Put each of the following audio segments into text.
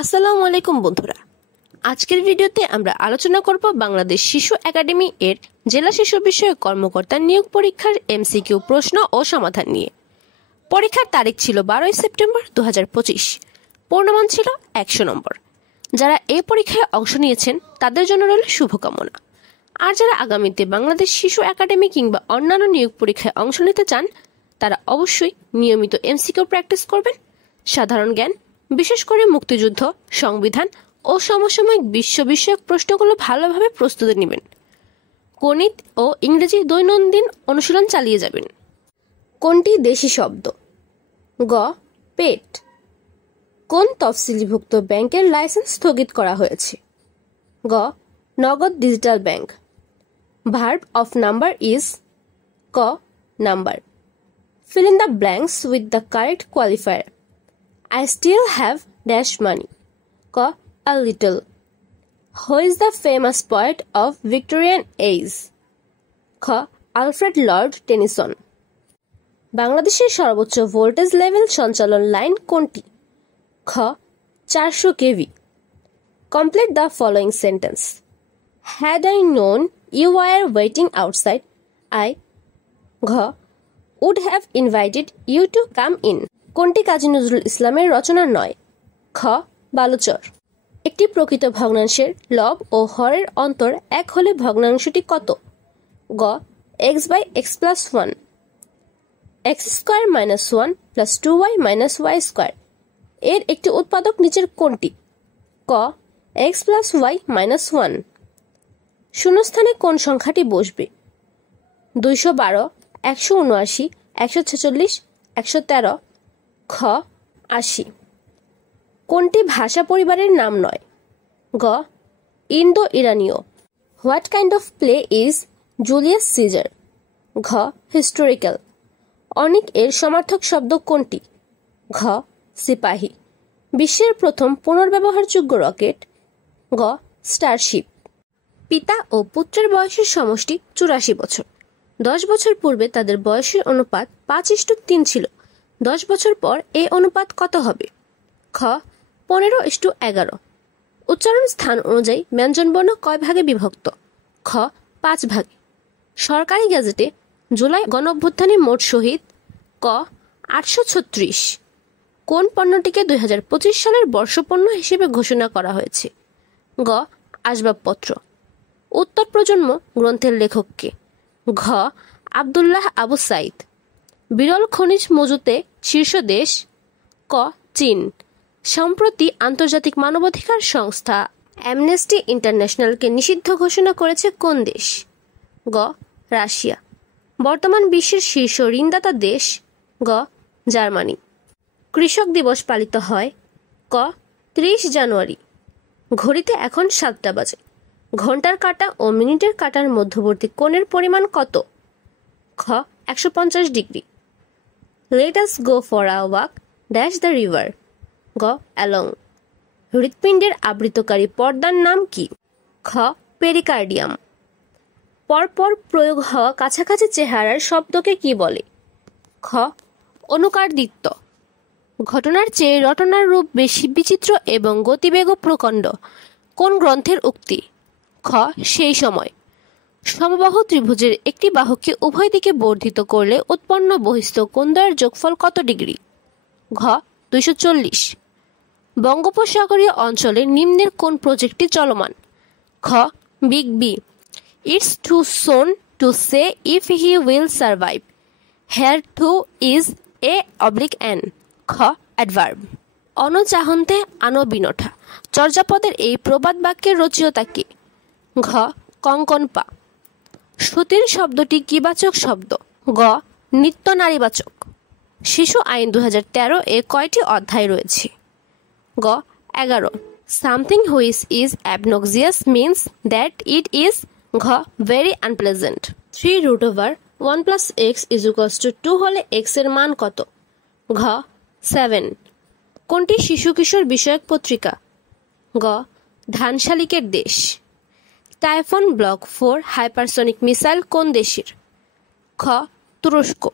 আসসালামু আলাইকুম বন্ধুরা, আজকের ভিডিওতে আমরা আলোচনা করব বাংলাদেশ শিশু একাডেমি এর জেলা শিশু বিষয়ক কর্মকর্তা নিয়োগ পরীক্ষার এমসিকিউ প্রশ্ন ও সমাধান নিয়ে। পরীক্ষার তারিখ ছিল 12 সেপ্টেম্বর 2025। পূর্ণমান ছিল 100 নম্বর। যারা এই পরীক্ষায় অংশ নিয়েছেন তাদের জন্য রইল শুভকামনা। আর যারা আগামীতে বাংলাদেশ শিশু একাডেমি কিংবা অন্যান্য নিয়োগ পরীক্ষায় অংশ নিতে চান তারা অবশ্যই নিয়মিত এমসিকিউ প্র্যাকটিস করবেন। সাধারণ জ্ঞান, বিশেষ করে মুক্তিযুদ্ধ, সংবিধান ও সমসাময়িক বিশ্ব বিষয়ক প্রশ্নগুলো ভালোভাবে প্রস্তুতি নেবেন। গণিত ও ইংরেজি দৈনন্দিন অনুশীলন চালিয়ে যাবেন। কোনটি দেশি শব্দ? গ. পেট। কোন তফসিলিভুক্ত ব্যাংকের লাইসেন্স স্থগিত করা হয়েছে? গ. নগদ digital bank. Verb of number is ক. Number. Fill in the blanks with the correct qualifier. I still have dash money. Q. A little. Who is the famous poet of Victorian age? Q. Alfred Lord Tennyson. বাংলাদেশের সর্বোচ্চ voltage level সঞ্চালন line কোনটি? খ. 400 kV. Complete the following sentence. Had I known you were waiting outside, I ঘ. would have invited you to come in. কোনটি কাজী নজরুল ইসলামের রচনা নয়? খ. বালুচর। একটি প্রকৃত ভগ্নাংশের লব ও হরের অন্তর 1 হলে ভগ্নাংশটি কত? গ. x/x+1 x² - 1 + 2y - y²। এর একটি উৎপাদক নিচের কোনটি? ক. x + y - 1। শূন্যস্থানে কোন সংখ্যাটি বসবে? 212, 179, 146, 113। খ. 80। কোনটি ভাষা পরিবারের নাম নয়? গ. ইন্দো ইরানীয়। What kind of play is Julius Caesar? ঘ. হিস্টোরিক্যাল। অনিক এর সমার্থক শব্দ কোনটি? ঘ. সিপাহী। বিশ্বের প্রথম পুনর্ব্যবহারযোগ্য রকেট? গ. স্টারশিপ। পিতা ও পুত্রের বয়সের সমষ্টি 84 বছর। 10 বছর পূর্বে তাদের বয়সের অনুপাত 5:3 ছিল। 10 বছর পর এই অনুপাত কত হবে? খ. 15:11। উচ্চারণ স্থান অনুযায়ী ব্যঞ্জনবর্ণ কয় ভাগে বিভক্ত? খ. 5 ভাগে। সরকারি গেজেটে জুলাই গণঅভ্যুত্থানে মোট শহীদ? ক. 836। কোন পণ্যটিকে 2025 সালের বর্ষপণ্য হিসেবে ঘোষণা করা হয়েছে? গ. আসবাবপত্র। উত্তর প্রজন্ম গ্রন্থের লেখককে? ঘ. আব্দুল্লাহ আবু সাইদ। বিরল খনিজ মজুতে শীর্ষ দেশ? ক. চীন। সম্প্রতি আন্তর্জাতিক মানবাধিকার সংস্থা অ্যামনেস্টি ইন্টারন্যাশনালকে নিষিদ্ধ ঘোষণা করেছে কোন দেশ? গ. রাশিয়া। বর্তমান বিশ্বের শীর্ষ ঋণদাতা দেশ? গ. জার্মানি। কৃষক দিবস পালিত হয়? ক. 30 জানুয়ারি। ঘড়িতে এখন 7টা বাজে। ঘন্টার কাঁটা ও মিনিটের কাঁটার মধ্যবর্তী কোণের পরিমাণ কত? খ. 150 degree. Let us go for a walk dash the river. গ. অ্যালং। হৃৎপিণ্ডের আবৃতকারী পর্দার নাম কি? খ. পেরিকার্ডিয়াম। পরপর প্রয়োগ হওয়া কাছাকাছি চেহারার শব্দকে কি বলে? খ. অনুকারদিত্য। ঘটনার চেয়ে রটনার রূপ বেশি বিচিত্র এবং গতিবেগও প্রকাণ্ড। কোন গ্রন্থের উক্তি? খ. সেই সময়। সমবাহু ত্রিভুজের একটি বাহুকে উভয় দিকে বর্ধিত করলে উৎপন্ন বহিস্থ কোণদ্বয়ের যোগফল কত ডিগ্রি? ঘ. 240। বঙ্গোপসাগরীয় অঞ্চলে নিম্নের কোন প্রজেক্টটি চলমান? খ. Big B. It's too soon to say if he will survive. Here too is a/n। খ. অ্যাডভার্ব। অনচাহন্তে আনো বিনঠা চর্যাপদের এই প্রবাদ বাক্যের রচয়িতা কে? ঘ. কঙ্কনপা। সতীন শব্দটি কিবাচক শব্দ? গ. নিত্য নারীবাচক। শিশু আইন 2013 এ কয়টি অধ্যায় রয়েছে? গ. 11। Something which is obnoxious means that it is ঘ. Very unpleasant. 3√1 + x = 2 হলে x এর মান কত? ঘ. 7। কোনটি শিশু কিশোর বিষয়ক পত্রিকা? গ. ধান শালিকের দেশ। টাইফন ব্লক 4 হাইপারসনিক মিসাইল কোন দেশের? খ. তুরস্ক।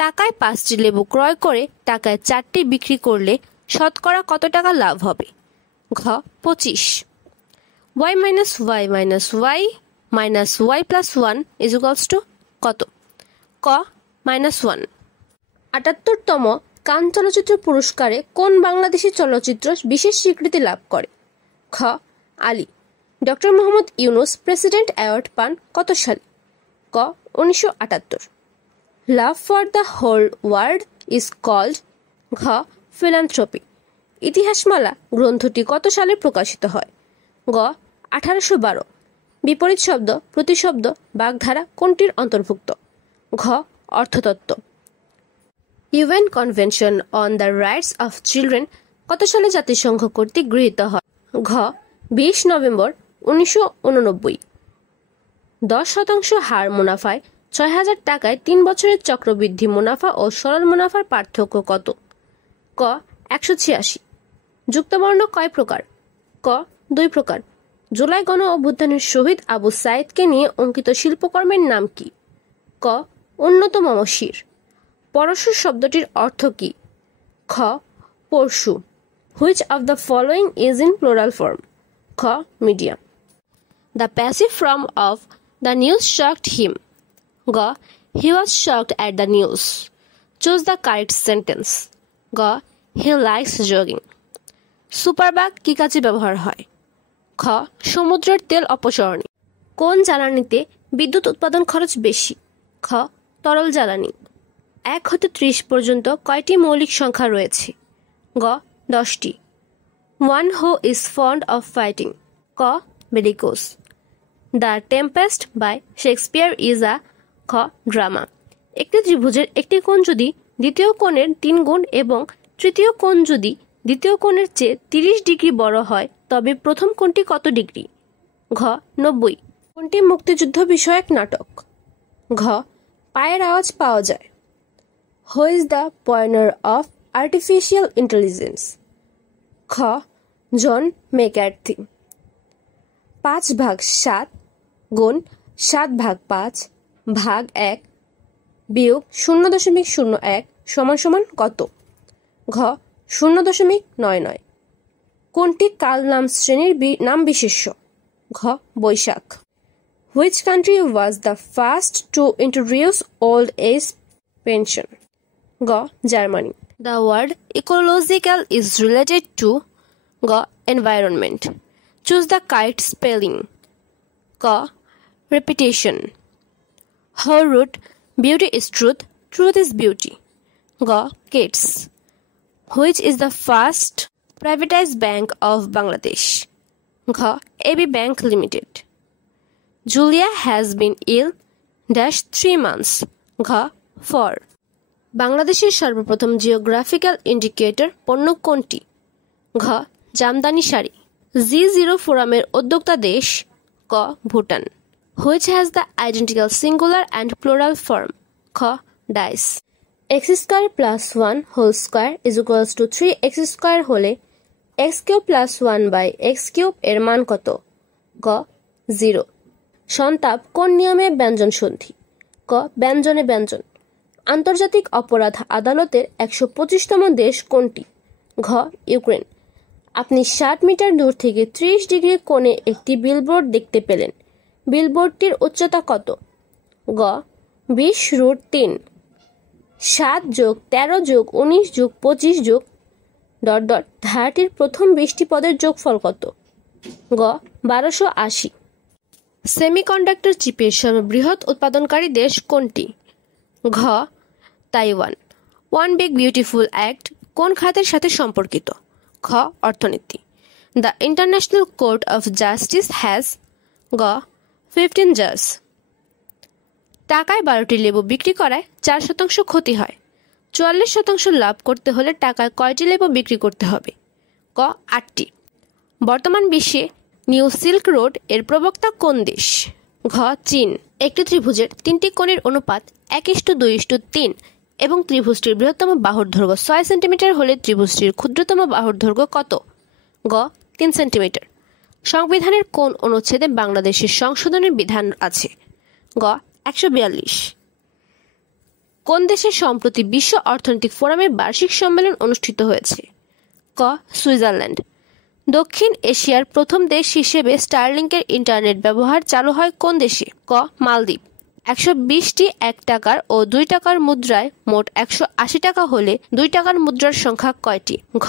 টাকায় 5টি লেবু ক্রয় করে টাকায় 4টি বিক্রি করলে শতকরা কত টাকা লাভ হবে? ঘ 25। y minus y minus y minus y plus 1 is equals two কত? ক -1। ৭৮তম কান চলচ্চিত্র পুরস্কারে কোন বাংলাদেশি চলচ্চিত্র বিশেষ স্বীকৃতি লাভ করে? খ Ali. Doctor Mohammad Yunus president award পান কত সালে? ক ১৯৭৮। Love for the whole world is called ঘ ফিলান্থ্রপি। ইতিহাসমালা গ্রন্থটি কত সালে প্রকাশিত হয়? গ ১৮১২। বিপরীত শব্দ প্রতিশব্দ বাগধারা কোনটির অন্তর্ভুক্ত? ঘ অর্থতত্ত্ব। UN convention on the rights of children কত সালে জাতিসংঘ কর্তৃক গৃহীত হয়? ঘ ২০ নভেম্বর ১৯৮৯। ১০% হার মুনাফায় ৬,০০০ টাকায় ৩ বছরের চক্রবৃদ্ধি মুনাফা ও সরল মুনাফার পার্থক্য কত? ক ১৮৬। যুক্তবর্ণ কয় প্রকার? ক ২ প্রকার। জুলাই গণ অভ্যুত্থানের শহীদ আবু সাইদকে নিয়ে অঙ্কিত শিল্পকর্মের নাম কি? ক উন্নত মমশির। পরশু শব্দটির অর্থ কি? খ পরশু। Which of the following is in plural form? খ medium. The passive form of the news shocked him. গ he was shocked at the news. Choose the correct sentence. গ হি লাইকস জগিং। সুপারবাগ কি কাজে ব্যবহার হয়? খ সমুদ্রের তেল অপসারণে। কোন জ্বালানিতে বিদ্যুৎ উৎপাদন খরচ বেশি? খ তরল জ্বালানি। ১ হতে ৩০ পর্যন্ত কয়টি মৌলিক সংখ্যা রয়েছে? গ ১০টি। One who is fond of fighting. ক bellicose. The tempest by Shakespeare is a খ ড্রামা। একটি ত্রিভুজের একটি কোণ যদি দ্বিতীয় কোণের ৩ গুণ এবং তৃতীয় কোণ যদি দ্বিতীয় কোণের চেয়ে ৩০ ডিগ্রি বড় হয় তবে প্রথম কোণটি কত ডিগ্রি? ঘ ৯০। কোনটি মুক্তিযুদ্ধ বিষয়ক নাটক? ঘ পায়ের আওয়াজ পাওয়া যায়। Who is the pioneer of artificial intelligence? খ জন ম্যাকার্থি। ৫/৭ গুণ ৭/৫ ভাগ ১ বিয়োগ ০.০১ সমান কত? ঘ ০.৯৯। কোনটি কাল নাম শ্রেণীর নাম বিশেষ্য? ঘ বৈশাখ। Which country was the first to introduce old age pension? গ Germany. The word ecological is related to গ environment. Choose the correct spelling. ক repetition. Who wrote beauty is truth, truth is beauty. গ Keats. Which is the first privatized bank of Bangladesh? ঘ AB bank limited. Julia has been ill -3 months. ঘ for. বাংলাদেশের সর্বপ্রথম geographical indicator পণ্য কোনটি? ঘ Jamdani sari. G0 ফোরামের উদ্যোক্তা দেশ? ক Bhutan. Which has the identical singular and plural form? খ dice. x² + 1 whole square is equals to 3x² হলে x³ + 1/x³ এর মান কত? গ 0। সন্তাপ কোন নিয়মে ব্যঞ্জন সন্ধি? ক ব্যঞ্জনে ব্যঞ্জন। আন্তর্জাতিক অপরাধ আদালতের ১২৫তম দেশ কোনটি? ঘ ইউক্রেন। আপনি ৬০ মিটার দূর থেকে ৩০ ডিগ্রি কোণে একটি বিলবোর্ড দেখতে পেলেন। বিলবোর্ডটির উচ্চতা কত? গ ২০√৩। ৭ + ১৩ + ১৯ + ২৫ ধারাটির প্রথম ২০টি পদের যোগফল কত? গ ১২৮০। সেমিকন্ডাক্টর চিপের সর্ববৃহৎ উৎপাদনকারী দেশ কোনটি? ঘ Taiwan. One big beautiful act কোন খাতের সাথে সম্পর্কিত? খ অর্থনীতি। The international court of justice has গ 15 জাজ। টাকায় ১২টি লেবু বিক্রি করায় ৪% ক্ষতি হয়। ৪৪% লাভ করতে হলে টাকায় কয়টি লেবু বিক্রি করতে হবে? ক ৮টি। বর্তমান বিশ্বে নিউ সিল্ক রোড এর প্রবক্তা কোন দেশ? ঘ চীন। একটি ত্রিভুজের ৩টি কোণের অনুপাত ১:২:৩ এবং ত্রিভুজটির বৃহত্তম বাহুর দৈর্ঘ্য ৬ সেন্টিমিটার হলে ত্রিভুজটির ক্ষুদ্রতম বাহুর দৈর্ঘ্য কত? গ ৩ সেন্টিমিটার। সংবিধানের কোন অনুচ্ছেদে বাংলাদেশের সংশোধনের বিধান আছে? গ ১৪২। কোন দেশে সম্প্রতি বিশ্ব অর্থনৈতিক ফোরামের বার্ষিক সম্মেলন অনুষ্ঠিত হয়েছে? ক সুইজারল্যান্ড। দক্ষিণ এশিয়ার প্রথম দেশ হিসেবে স্টারলিংকের ইন্টারনেট ব্যবহার চালু হয় কোন দেশে? ক মালদ্বীপ। 120টি 1 টাকার ও 2 টাকার মুদ্রায় মোট 180 টাকা হলে 2 টাকার মুদ্রার সংখ্যা কয়টি? ঘ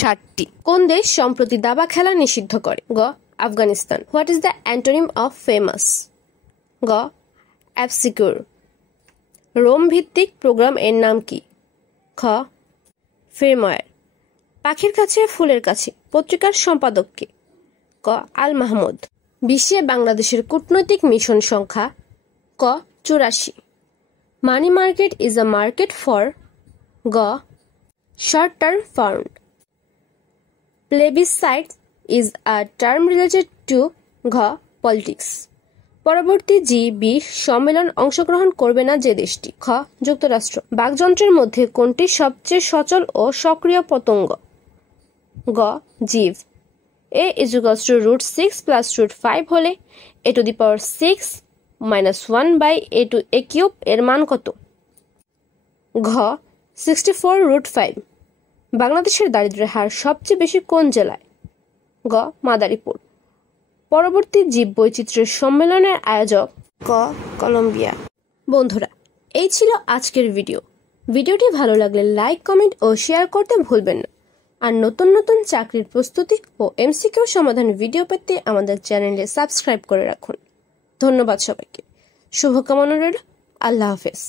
60টি। কোন দেশ সম্প্রতি দাবা খেলা নিষিদ্ধ করে? গ Afghanistan. What is the antonym of famous? গ অ্যাবসিকিউর। রোম ভিত্তিক প্রোগ্রাম এর নাম কি? খ ফেরময়ার। পাখির কাছে ফুলের কাছে পত্রিকার সম্পাদক কে? ক আল মাহমুদ। বিশ্বে বাংলাদেশের কূটনৈতিক মিশন সংখ্যা? ক 84। Money market is a market for? গ short term fund. Plebiscite is a term related to? ঘ পলিটিক্স। পরবর্তী G20 সম্মেলন অংশগ্রহণ করবে না যে দেশটি? খ যুক্তরাষ্ট্র। বাকযন্ত্রের মধ্যে কোনটি সবচেয়ে সচল ও সক্রিয় পতঙ্গ? গ জীব। a = √6 + √5 হলে a⁻6 - 1/a² এর মান কত? ঘ 64√5। বাংলাদেশের দারিদ্র্যের হার সবচেয়ে বেশি কোন জেলায়? গ মাদারীপুর। পরবর্তী জীববৈচিত্র্য সম্মেলনের আয়োজক? ক কলম্বিয়া। বন্ধুরা, এই ছিল আজকের ভিডিও। ভিডিওটি ভালো লাগলে লাইক, কমেন্ট ও শেয়ার করতে ভুলবেন না। আর নতুন নতুন চাকরির প্রস্তুতি ও এমসিকিউ সমাধান ভিডিও পেতে আমাদের চ্যানেলে সাবস্ক্রাইব করে রাখুন। ধন্যবাদ সবাইকে। শুভকামনা রইল। আল্লাহ হাফেজ।